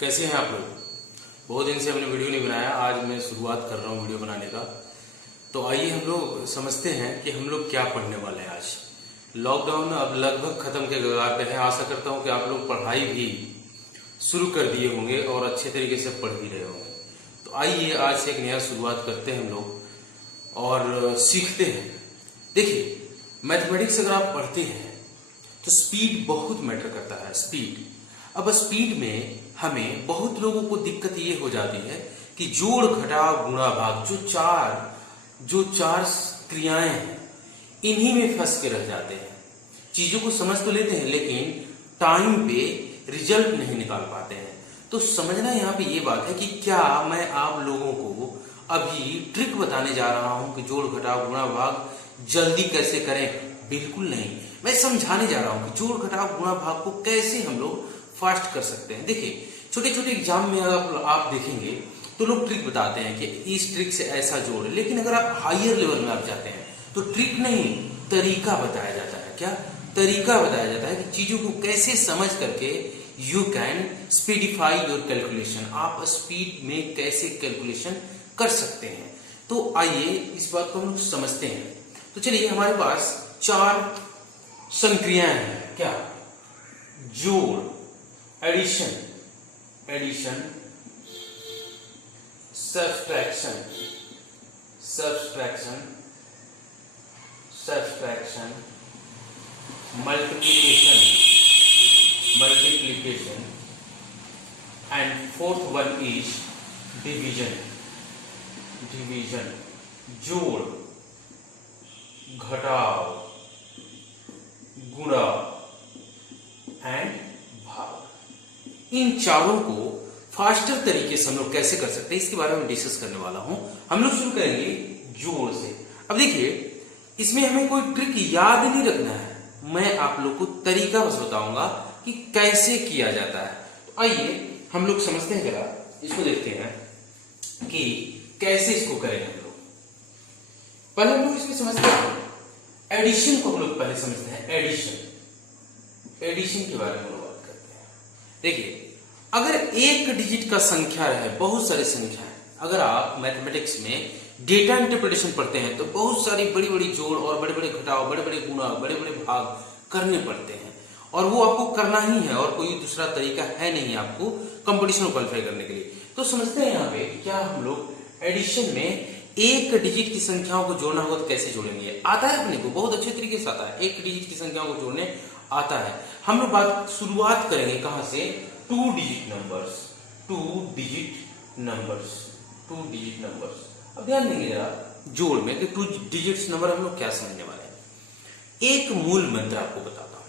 कैसे हैं आप लोग। बहुत दिन से हमने वीडियो नहीं बनाया, आज मैं शुरुआत कर रहा हूँ वीडियो बनाने का। तो आइए हम लोग समझते हैं कि हम लोग क्या पढ़ने वाले हैं। आज लॉकडाउन अब लगभग खत्म के कगार पे है। आशा करता हूँ कि आप लोग पढ़ाई भी शुरू कर दिए होंगे और अच्छे तरीके से पढ़ भी रहे होंगे। तो आइए आज से एक नया शुरुआत करते हैं हम लोग और सीखते हैं। देखिए, मैथमेटिक्स अगर आप पढ़ते हैं तो स्पीड बहुत मैटर करता है। स्पीड, अब स्पीड में हमें बहुत लोगों को दिक्कत ये हो जाती है कि जोड़ घटाव गुणा भाग जो चार क्रियाएं हैं इन्हीं में फंस के रह जाते हैं। चीजों को समझ तो लेते हैं लेकिन टाइम पे रिजल्ट नहीं निकाल पाते हैं। तो समझना यहाँ पे ये बात है कि क्या मैं आप लोगों को अभी ट्रिक बताने जा रहा हूं कि जोड़ घटाव गुणा भाग जल्दी कैसे करें? बिल्कुल नहीं। मैं समझाने जा रहा हूं कि जोड़ घटाव गुणा भाग को कैसे हम लोग फास्ट कर सकते हैं। देखिए, छोटे छोटे एग्जाम में अगर आप देखेंगे तो लोग ट्रिक बताते हैं कि इस ट्रिक से ऐसा जोड़, लेकिन अगर आप हायर लेवल में आप जाते हैं तो ट्रिक नहीं, तरीका बताया जाता है। क्या तरीका बताया जाता है कि चीजों को कैसे समझ करके यू कैन स्पीडिफाई योर कैलकुलेशन, आप स्पीड में कैसे कैलकुलेशन कर सकते हैं। तो आइए इस बात को हम लोग समझते हैं। तो चलिए, हमारे पास चार संक्रियाएं हैं। क्या? जोड़, addition, subtraction, multiplication and fourth one is division. जोड़, घटाव, गुणा एंड भाग। इन चारों को फास्टर तरीके से हम लोग कैसे कर सकते हैं इसके बारे में डिस्कस करने वाला हूं। हम लोग शुरू करेंगे जोड़ से। अब देखिए, इसमें हमें कोई ट्रिक याद नहीं रखना है, मैं आप लोग को तरीका बस बताऊंगा कि कैसे किया जाता है। तो आइए हम लोग समझते हैं, जरा इसको देखते हैं कि कैसे इसको करें हम लोग। पहले हम लोग इसमें समझते हैं एडिशन को। हम लोग पहले समझते हैं एडिशन के बारे में बात करते हैं। देखिए, अगर एक डिजिट का संख्या रहे, बहुत सारी संख्या है, अगर आप मैथमेटिक्स में डेटा इंटरप्रिटेशन पढ़ते हैं तो बहुत सारी बड़ी बड़ी जोड़ और बड़े बड़े घटाव, बड़े बड़े गुणा, बड़े बड़े भाग करने पड़ते हैं और वो आपको करना ही है और कोई दूसरा तरीका है नहीं आपको कंपटीशन को क्वालिफाई करने के लिए। तो समझते हैं यहाँ पे क्या हम लोग एडिशन में एक डिजिट की संख्याओं को जोड़ना होगा तो कैसे जोड़ेंगे। आता है अपने को, बहुत अच्छे तरीके से आता है, एक डिजिट की संख्याओं को जोड़ने आता है। हम लोग बात शुरुआत करेंगे कहां से? Two digit numbers. अब ध्यान देंगे जरा जोड़ में कि टू डिजिट्स नंबर हम लोग क्या समझने वाले हैं। एक मूल मंत्र आपको बताता हूं,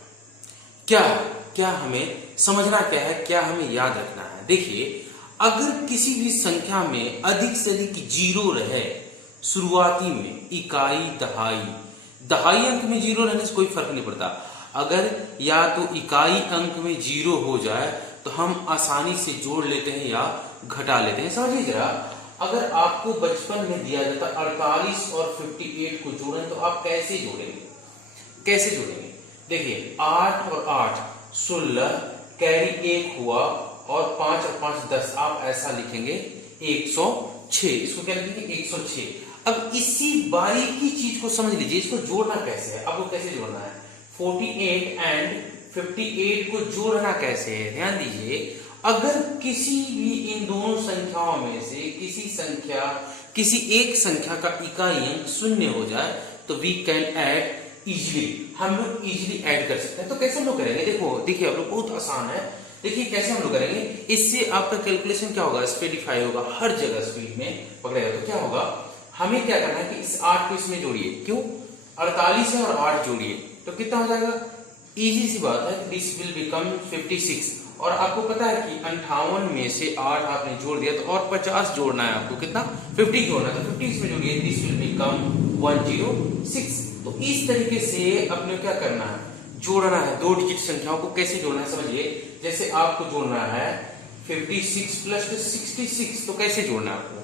क्या हमें समझना क्या है, क्या हमें याद रखना है। देखिए, अगर किसी भी संख्या में अधिक से अधिक जीरो रहे शुरुआती में, इकाई, दहाई अंक में जीरो रहने से कोई फर्क नहीं पड़ता। अगर या तो इकाई अंक में जीरो हो जाए तो हम आसानी से जोड़ लेते हैं या घटा लेते हैं। समझिए जरा, अगर आपको बचपन में दिया जाता 48 और 58 को जोड़ें तो आप कैसे जोड़ेंगे? देखिए, 8 और 8 16, कैरी 1 हुआ और 5 और 5 10, आप ऐसा लिखेंगे 106। इसको क्या लिखेंगे? 106। अब इसी बारीकी चीज को समझ लीजिए, इसको जोड़ना कैसे है, आपको कैसे जोड़ना है। 48 एंड 58 को जोड़ना कैसे है, ध्यान दीजिए। अगर किसी भी इन दोनों संख्याओं में से किसी एक संख्या का इकाई अंक 0 हो जाए तो वी कैन ऐड इजिली, हम लोग इजिली ऐड कर सकते हैं। तो कैसे हम लोग करेंगे? देखिए आप लोग, बहुत आसान है। देखिए कैसे हम लोग करेंगे। इससे आपका कैलकुलेशन क्या होगा? स्पीडिफाई होगा, हर जगह स्पीड में पकड़ेगा। तो क्या होगा, हमें क्या करना है कि इस 8 को इसमें जोड़िए। क्यों? 48 है और 8 जोड़िए तो कितना हो जाएगा? इजी सी बात है, दिस विल बिकम 56। और आपको पता है कि 58 में से 8 आपने जोड़ दिया तो और 50 जोड़ना है आपको। कितना? 50 जोड़ना है, तो 50 इसमें जोड़िए, दिस विल बिकम 106। तो इस तरीके से अपने क्या करना है? जोड़ना है दो डिजिट संख्याओं को। कैसे जोड़ना है समझिए। जैसे आपको जोड़ना है 56 प्लस 66, तो कैसे जोड़ना है आपको?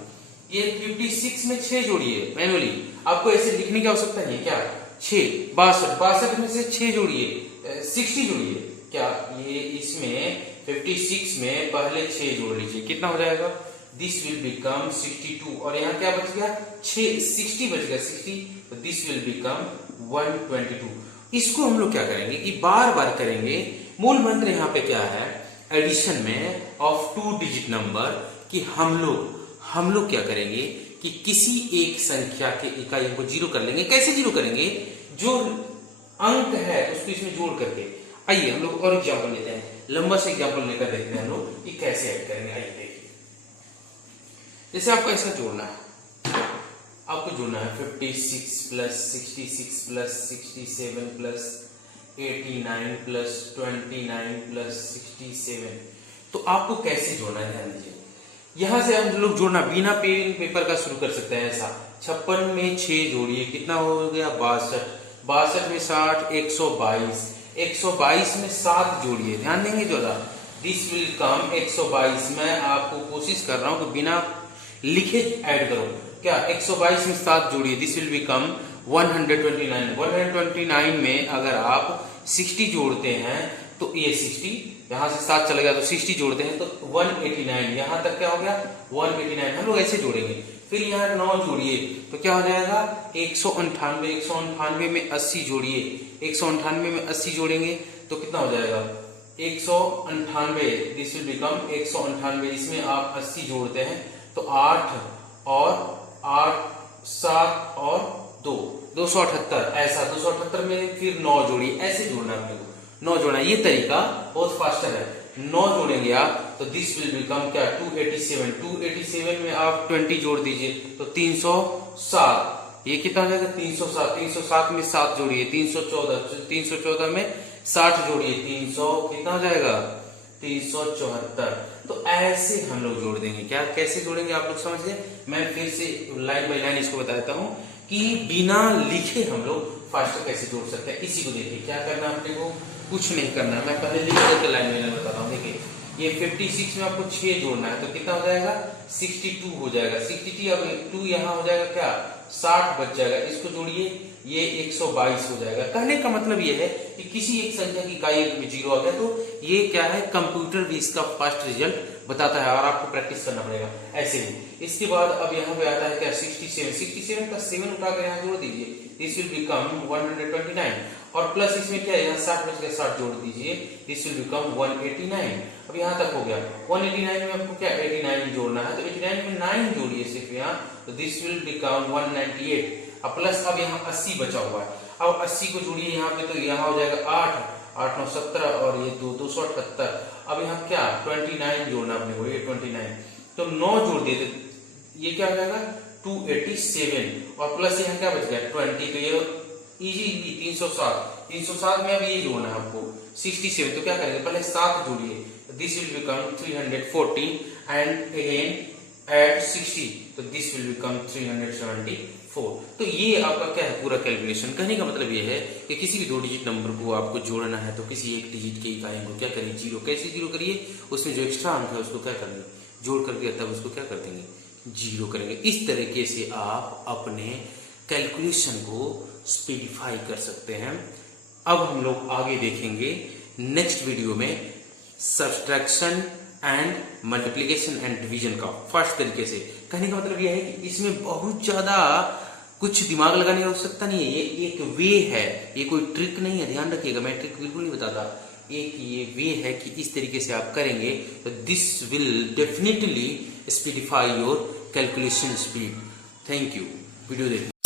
ये 56 में 6 जोड़िए मैनुअली, आपको ऐसे लिखने की आवश्यकता नहीं है। क्या? 6, 62 में से 6 जोड़िए, 60 जोड़िए, क्या ये इसमें 56 में पहले 6 जोड़ लीजिए, कितना हो जाएगा, दिस विल बिकम 62 और यहाँ क्या बच गया 60 बच गया 60, तो दिस विल बिकम 122। इसको हम लोग क्या करेंगे कि बार बार करेंगे। मूल मंत्र यहाँ पे क्या है, एडिशन में ऑफ 2 डिजिट नंबर, कि हम लोग क्या करेंगे कि किसी एक संख्या के इकाइयों को जीरो कर लेंगे। कैसे जीरो करेंगे, जो अंक है उसको इसमें जोड़ करके। आइए हम लोग और एग्जाम्पल लेते हैं, लंबा से एग्जाम्पल लेकर देखते हैं हम लोग कि कैसे ऐड करेंगे। आइए देखिए, जैसे आपको ऐसा जोड़ना है, आपको जोड़ना है 56 plus 66 plus 67 plus 89 plus 29 plus 67। तो आपको कैसे जोड़ना है ध्यान दीजिए। यहां से हम लोग जोड़ना बिना पेन पेपर का शुरू कर सकते हैं। ऐसा 56 में 6 जोड़िए, कितना हो गया 62, 62 में 60 122, 122 में 7 जोड़िए, ध्यान देंगे जोड़ा, दिस विल कम 122। मैं आपको कोशिश कर रहा हूं कि बिना लिखे ऐड करो। क्या 122 में 7 जोड़िए, दिस विल बिकम 129। 129 में अगर आप 60 जोड़ते हैं तो ये 60, यहां से 7 चला गया तो 60 जोड़ते हैं तो 189, यहां तक क्या हो गया 189। हम लोग ऐसे जोड़ेंगे। फिर यहाँ 9 जोड़िए तो क्या हो जाएगा 198, 198 में 80 जोड़िए, 198 में 80 जोड़ेंगे तो कितना हो जाएगा 198, दिस विल बिकम 198। इसमें आप 80 जोड़ते हैं तो 8 और 8 7 और 2 278, ऐसा 278 में फिर 9 जोड़िए, ऐसे जोड़ना अपने को 9 जोड़ना। ये तरीका बहुत फास्टर है। 9 जोड़ेंगे आप तो दिस विल बिकम क्या 287, 287 में आप 20 जोड़ दीजिए तो 307, ये कितना हो जाएगा 307, 307 में 7 जोड़िए 314, 314 में 60 जोड़िए 300, कितना हो जाएगा 374। तो ऐसे हम लोग जोड़ देंगे। क्या कैसे जोड़ेंगे आप लोग समझ गए। मैं फिर से लाइन बाय लाइन इसको बताता हूं कि बिना लिखे हम लोग फास्टर कैसे जोड़ सकते हैं। इसी को देखिए, क्या करना अपने को, कुछ नहीं करना, मैं पहले लिख करके लाइन बाय लाइन बताता हूँ। देखिए ये 56 में आपको 6 जोड़ना है तो कितना हो जाएगा 62 हो जाएगा, 62 अब 2 यहाँ हो जाएगा क्या 60 बच जाएगा, इसको जोड़िए ये 122 हो जाएगा। कहने का मतलब ये है कि किसी एक संख्या की इकाई में 0 आ गया तो ये क्या है, कंप्यूटर भी इसका फास्ट रिजल्ट बताता है और आपको प्रैक्टिस करना पड़ेगा ऐसे ही। इसके बाद अब यहाँ पे आता है क्या 67, 67 का 7 उठाकर यहाँ जोड़ दीजिए, दिस विल बिकम 129 और प्लस इसमें क्या है यहाँ 60 बच गया 60 जोड़ दीजिए, दिस विल बिकम 189। अब यहाँ तक हो गया 189 में आपको क्या 89 जोड़ना है तो 89 में 9 जोड़िए सिर्फ यहाँ, तो दिस विल बिकम 198। अब प्लस अब यहाँ 80 बचा हुआ है, अब 80 को जोड़िए यहाँ पे तो यहाँ हो जाएगा 8 8 9 17 और ये 2 278। अब यहाँ क्या 29 जोड़ना अपने को, ये 29 तो 9 जोड़ दिए तो ये क्या हो जाएगा 287 और प्लस यहाँ क्या बच गया 20, तो ये इजी 307 में अब ये जोड़ना है आपको 67, तो क्या करेंगे पहले 7 जोड़िए, this will become 314 and again add 60 तो दिस विल बिकम 374। तो ये आपका क्या है पूरा कैलकुलेशन। कहने का मतलब ये है कि किसी भी 2 डिजिट नंबर को आपको जोड़ना है तो किसी एक डिजिट के इकाई को क्या करिए जीरो। कैसे जीरो करिए, उसमें जो एक्स्ट्रा अंक है उसको क्या करेंगे जोड़ करके तब उसको क्या कर देंगे जीरो करेंगे। इस तरीके से आप अपने कैलकुलेशन को स्पीडिफाई कर सकते हैं। अब हम लोग आगे देखेंगे नेक्स्ट वीडियो में subtraction and multiplication and division का फर्स्ट तरीके से। कहने का मतलब यह है कि इसमें बहुत ज्यादा कुछ दिमाग लगाने की आवश्यकता नहीं है, ये एक वे है, ये कोई ट्रिक नहीं है, ध्यान रखिएगा मैं ट्रिक बिल्कुल नहीं बताता। एक ये वे है कि इस तरीके से आप करेंगे तो this will definitely speedify your calculation speed. Thank you video देखने